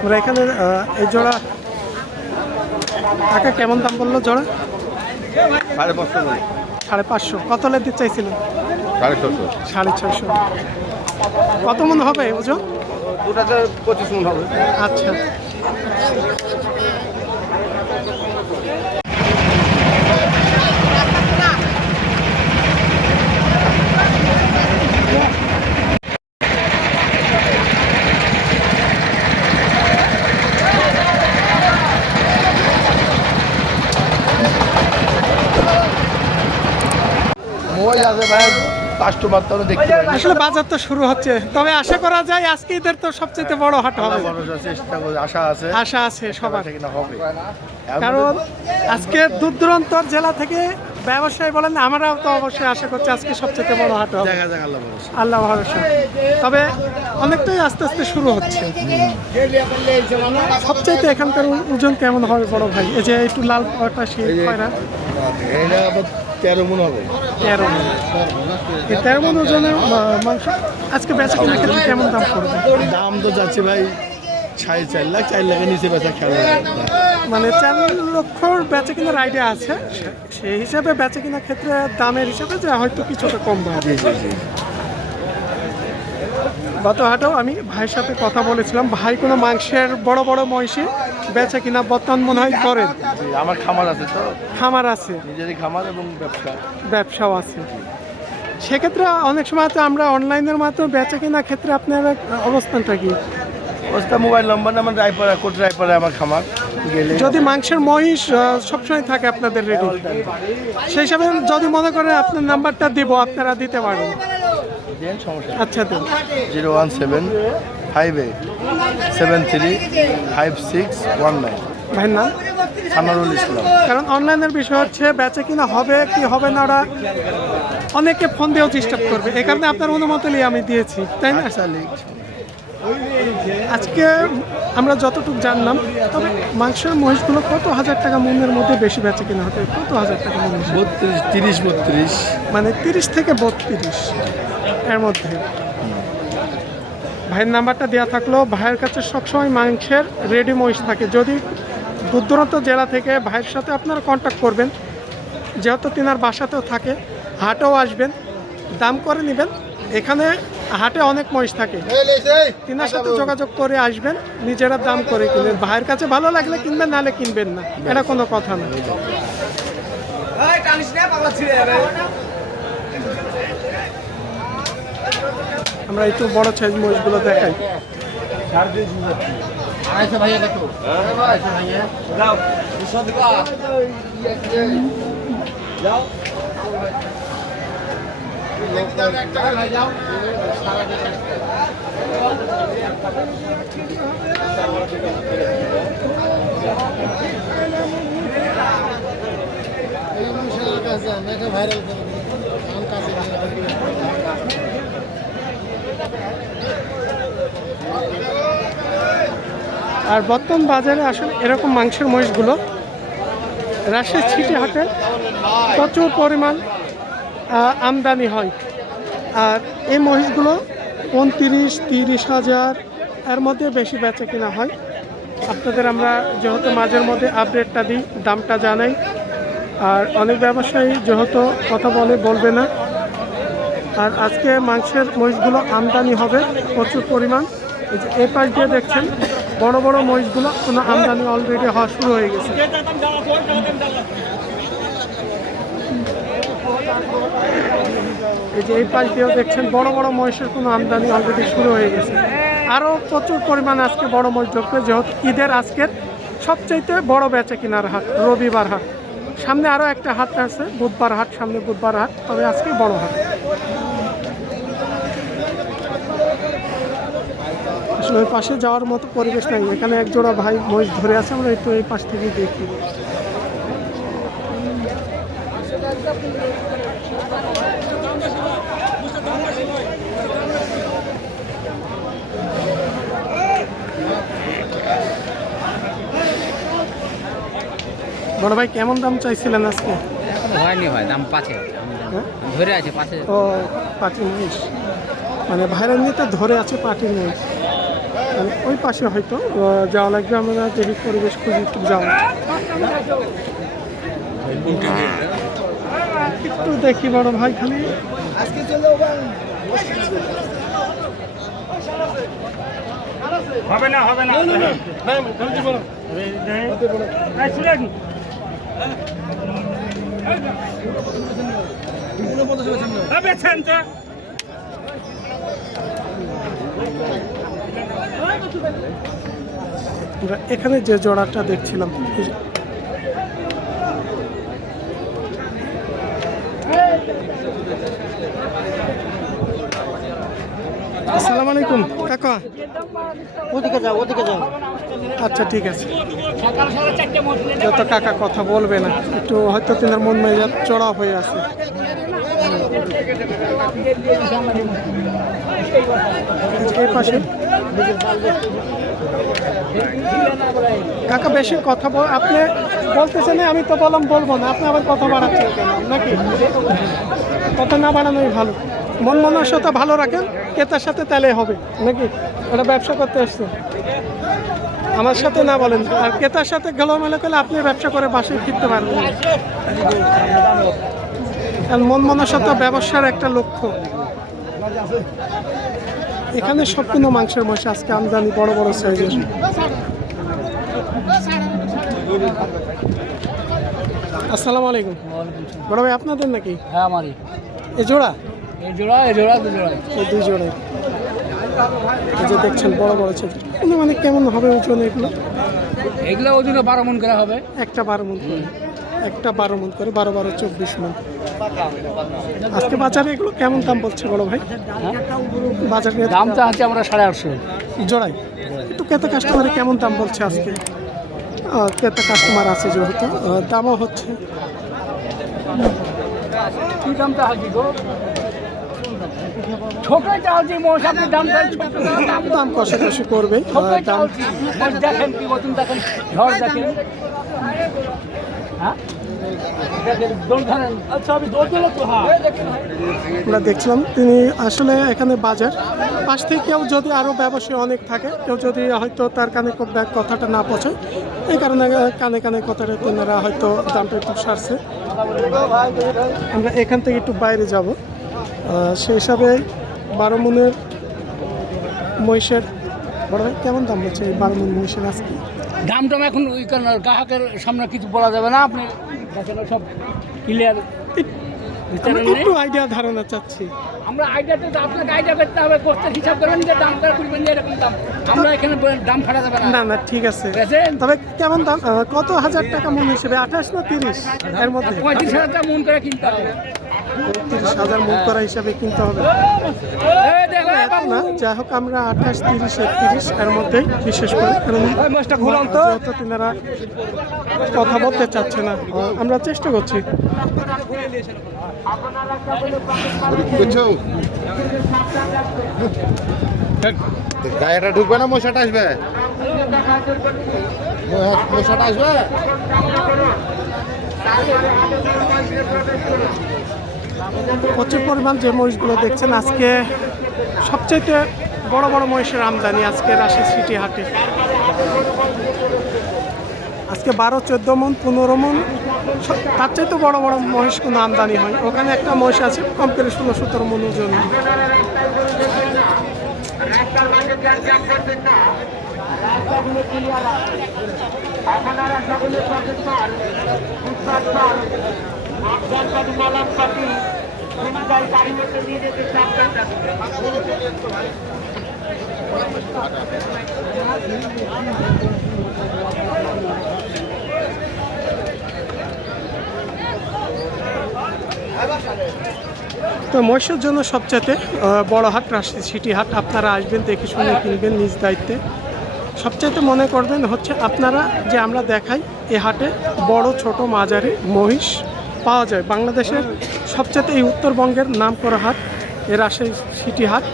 আমরা এখানে এই জোড়া টাকা কেমন দাম বললো জোড়া? 550। কত দিতে চাইছিলেন? 650। কত মন হবে ওজন? 25 মন হবে। আচ্ছা, কাস্টমার তো দেখতে পাই আসলে বাজার তো শুরু হচ্ছে, তবে আশা করা যায় আজকে ঈদের তো সবচেয়ে বড় হাট হবে। চেষ্টা করে আশা আছে সবার, কিনা হবে, কারণ আজকে দূর দূরান্তর জেলা থেকে ব্যবসায়ী বলেন, আমরাও তো অবশ্যই আশা করছি আজকে সবচেয়ে বড় হাট হবে। আল্লাহ ভরসা। তবে অনেকটাই আস্তে আস্তে শুরু হচ্ছে। সবচেয়ে এখানকার ওজন কেমন হবে বড় ভাই? এই যে একটু লাল পাটা সেই কয়রা 13 মন হবে। 13 মন। এই 13 মন ওজনের মাংস আজকে বেচা কেনার ক্ষেত্রে কেমন দাম পড়বে? দাম তো যাচ্ছে ভাই 4.5 লাখ, 4 লাখের নিচে বেচা খেলা, মানে 4 লক্ষর বেচা কেনার আইডিয়া আছে, সেই হিসাবে বেচা কেনার ক্ষেত্রে দামের হিসাবে যে হয়তো কিছুটা কম হবে। গত হাটেও আমি ভাইয়ের সাথে কথা বলেছিলাম, ভাই কোনো মাংসের বড় বড় মহিষে বেচা কিনা বর্তমান মনে হয় করেন। আমার খামার আছে, তো খামার আছে, নিজেরই খামার এবং ব্যবসাও আছে। সেক্ষেত্রে অনেক সময় তো আমরা অনলাইনের মাধ্যমে বেচা কেনার ক্ষেত্রে আপনার অবস্থানটা কি? মোবাইল নম্বর আমার রায়পাড়া, কোট রায়পাড়া আমার খামার। যদি মাংসের মহিষ সবসময় থাকে আপনাদের রেডি, সেই হিসাবে যদি মনে করেন আপনার নাম্বারটা দিব, আপনারা দিতে পারবেন। আচ্ছা, দিন 01758735619। ভাইয়ের নাম? সানারুল ইসলাম। কারণ অনলাইনের বিষয় হচ্ছে বেচা কিনা হবে কি হবে না, ওরা অনেকে ফোন দিয়েও ডিস্টার্ব করবে, এই কারণে আপনার অনুমতি নিয়ে আমি দিয়েছি, তাই না? আজকে আমরা যতটুকু জানলাম, তবে মাংসের মহিষগুলো কত হাজার টাকা মনের মধ্যে বেশি বেচা কিনা হতে? কত হাজার টাকা মন? 30-32, মানে 30 থেকে 32 এর মধ্যে। ভাইয়ের নাম্বারটা দেওয়া থাকলো। ভাইয়ের কাছে সবসময় মাংসের রেডি মহিষ থাকে। যদি দূর দূরান্ত জেলা থেকে ভাইয়ের সাথে আপনারা কন্ট্যাক্ট করবেন, যেহেতু তিনার বাসাতেও থাকে, হাটেও আসবেন, দাম করে নেবেন। এখানে হাটে অনেক মহিষ থাকে, তিনার সাথে যোগাযোগ করে আসবেন, নিজেরা দাম করে কিনবেন। ভাইয়ের কাছে ভালো লাগলে কিনবেন, নাহলে কিনবেন না, এটা কোনো কথা না। আমরা একটু বড় সাইজ মহিষগুলো দেখাই। আর বর্তমান বাজারে আসলে এরকম মাংসের মহিষগুলো রাজশাহী সিটি হাটে প্রচুর পরিমাণ আমদানি হয়। আর এই মহিষগুলো 29-30 হাজার এর মধ্যে বেশি বেচা কিনা হয়। আপনাদের আমরা যেহেতু মাঝের মধ্যে আপডেটটা দিই, দামটা জানাই, আর অনেক ব্যবসায়ী যেহেতু কথা বলবে না। আর আজকে মাংসের মহিষগুলো আমদানি হবে প্রচুর পরিমাণ। এই পাশ দিয়ে দেখছেন বড় বড় মহিষগুলো কোনো আমদানি অলরেডি হওয়া শুরু হয়ে গেছে। এই যে এই পাশ দিয়েও দেখছেন বড় বড় মহিষের কোনো আমদানি অলরেডি শুরু হয়ে গেছে। আরও প্রচুর পরিমাণ আজকে বড় মহিষ ঢুকবে, যেহেতু ঈদের আজকের সবচাইতে বড় বেচা কিনার হাট, রবিবার হাট। সামনে আরও একটা হাট আছে, বুধবার হাট, সামনে বুধবার হাট, তবে আজকে বড় হাট। আসলে ওই পাশে যাওয়ার মতো পরিবেশ নাই, এখানে এক জোড়া ভাই মহিষ ধরে আছে, আমরা একটু এই পাশ থেকে দেখি। বড় ভাই কেমন দাম চাইছিলেন আজকে? হয়নি ভাই, দাম 5 ধরে আছে 5। ও পাটি মহিষ, মানে ভাইরা নিতে ধরে আছে পাটির মহিষ। মানে ওই পাশে হয়তো যাওয়া লাগবে, আমরা দেখি পরিবেশ খুঁজে একটু যাওয়া একটু দেখি বড় ভাই খালি। হবে না আমরা এখানে যে জোড়াটা দেখছিলাম, আসসালামু আলাইকুম কাকা। ওদিকে যাও। আচ্ছা ঠিক আছে, যত কাকা কথা বলবে না, একটু হয়তো তিনার মন মেজাজ চড়া হয়ে আছে। এই পাশে কাকা বেশি কথা আপনি বলতেছেন, আমি তো বলবো না, আপনি আবার কথা বাড়াচ্ছেন কেন নাকি? কথা না বাড়ানোই ভালো, মন মনস্যতা ভালো রাখেন, ক্রেতার সাথে তাহলে হবে নাকি? ওটা ব্যবসা করতে আসছে, আমার সাথে না বলেন। আর ক্রেতার সাথে গেলামেলা করলে আপনি ব্যবসা করে বাসায় ফিরতে পারবেন না। কারণ মন মনস্যতা ব্যবসার একটা লক্ষ্য। এখানে সব কিন্তু মাংসের মহিষ আজকে আমদানি, বড় বড় সাইজের। আসসালামু আলাইকুম বড় ভাই, আপনাদের নাকি? হ্যাঁ আমারই। এ জোড়া এই জোড়া এই দুই জোড়াই এই যে দেখছেন বড় বড় সাইজের। মানে কেমন হবে ওজন এগুলো? এগুলো ওজনে 12 মণ করে হবে। একটা 12 মণ করে, একটা 12 মণ করে, 12 12 24 মণ। আজকে বাজারে এগুলো কেমন দাম বলছে বড় ভাই? বাজারে দামটা আছে আমরা 850 জোড়াই। একটু ক্রেতা কাস্টমারে কেমন দাম বলছে আজকে? ক্রেতা কাস্টমার আছে যেহেতু, দামও হচ্ছে। কি দামটা হাজি গো? ছোট চাল যে মোষ আপনি দামটা ছোট দাম কষাকষি করবে। দাম দেখেন কি মতন, দেখেন ঝড় দেখেন। হ্যাঁ আমরা দেখছিলাম তিনি আসলে এখানে বাজার পাশ থেকে কেউ যদি আরও ব্যবসায়ী অনেক থাকে, কেউ যদি হয়তো তার কানে কথাটা না পছন্দ, এই কারণে কানে কানে কথাটা তেনারা হয়তো দামটা একটু সারছে। আমরা এখান থেকে একটু বাইরে যাব, সেই হিসাবে 12 মণের মহিষের বড় ভাই কেমন দাম বলছে এই 12 মণ মহিষের আজকে? দামটা এখন ওই কারণ গ্রাহকের সামনে কিছু বলা যাবে না, আপনি দেখেন সব ক্লিয়ার। একটু আইডিয়া ধারণা চাচ্ছি। আমরা আইডিয়াতে আপনাকে আইডিয়া করতে হবে, কোষ্টের হিসাব করবেন যে দামটা করবেন যে এরকম দাম, আমরা এখানে দাম ফাটা যাবে না। না ঠিক আছে, বুঝেছেন? তবে কেমন দাম, কত হাজার টাকা মণ হিসেবে? 28 না 30 এর মধ্যে? 35,000 টাকা মন করে কিনতে হবে। 30,000 মণ করা হিসাবে কিনতে হবে। এই দেখো এত না, যাই হোক আমরা 28, 30, 31 এর মধ্যেই বিশেষ করে, কারণ যেহেতু তিনারা কথা বলতে চাচ্ছে না, আমরা চেষ্টা করছি। গায়েটা ঢুকবে না, মশাটা আসবে, মশাটা আসবে। প্রচুর পরিমাণ যে মহিষগুলো দেখছেন, আজকে সবচাইতে বড় বড় মহিষের আমদানি আজকে রাজশাহী সিটি হাটে। আজকে 12, 14 মণ, 15 মণ, তার চাইতে বড় বড় মহিষ কোনো আমদানি হয়। ওখানে একটা মহিষ আছে কম করে 16-17 মণ ওজন। তো মহিষের জন্য সবচেয়ে বড় হাট রাজশাহী সিটি হাট। আপনারা আসবেন, দেখে শুনে কিনবেন নিজ দায়িত্বে। সবচেয়ে মনে করবেন হচ্ছে আপনারা যে আমরা দেখাই, এ হাটে বড় ছোট মাঝারি মহিষ পাওয়া যায়। বাংলাদেশের সবচেয়ে এই উত্তরবঙ্গের নাম করা হাট এ রাজশাহী সিটি হাট।